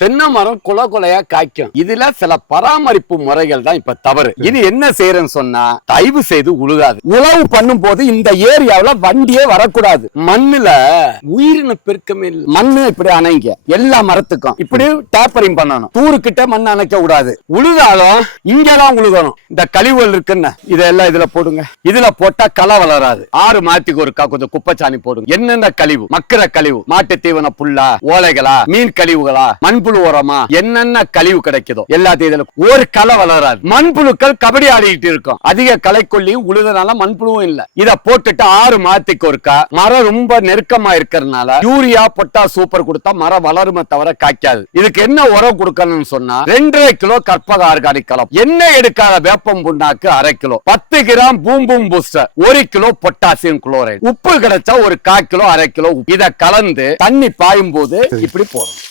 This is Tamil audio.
தென்னை மரம் குல குலையா காய்க்கும். இதுல சில பராமரிப்பு முறைகள் தான் இப்ப தவறு. இது என்ன செய்யறேன்னு சொன்னா தயவு செய்து உழுகாது. உழவு பண்ணும் போது இந்த ஏரியாவுல வண்டியே வரக்கூடாது. மண்ணுல உயிரின பெருக்கமே இல்லை. மண்ணு இப்படி அணைங்க. எல்லா மரத்துக்கும். இப்படி டேப்பரிங் பண்ணணும். தூரு கிட்ட மண் அணைக்க கூடாது உழுதாலும் இங்கெல்லாம் உழுகணும். இந்த கழிவுகள் இருக்குன்னு. இதெல்லாம் இதுல போடுங்க. இதுல போட்டா களை வளராது. ஆறு மாத்திக்கு ஒருக்கா கொஞ்சம் குப்பைச்சாணி போடுங்க. என்னென்ன கழிவு? மக்கிற கழிவு. மாட்டு தீவன புல்லா ஓலைகளா மீன் கழிவுகளா மண்புழு உரமா என்னென்ன கழிவு கிடைக்குதோ எல்லாத்தையும் இதுல ஒரு களை வளராது. மண்புழுக்கள் கபடி ஆடிட்டு இருக்கும். அதிக களைக்கொல்லியும் உழுதுனால மண்புழுவும் இல்ல. இத போட்டுட்டு ஆறு மாத்திக்கு ஒருக்கா மரம் ரொம்ப நெருக்கமா இருக்கிறதுனால யூரியா பொட்டா சூப்பர் கொடுத்தா மரம் வளருமே தவிர காய்க்காது. இதுக்கு என்ன உரம் கொடுக்கணும்னு சொன்னா ரெண்டரை கிலோ கற்பக ஆர்கானிக் கலம். எண்ணெய் எடுக்காத வேப்பம் புண்ணாக்கு அரை கிலோ. பத்து கிராம் பூம் பூம் பூஸ்டர். ஒரு கிலோ பொட்டாசியம் குளோரைடு. உப்பு கிடைச்சா ஒரு கால் கிலோ அரை கிலோ. இத கலந்து தண்ணி பாயும் போது இப்படி போடணும்.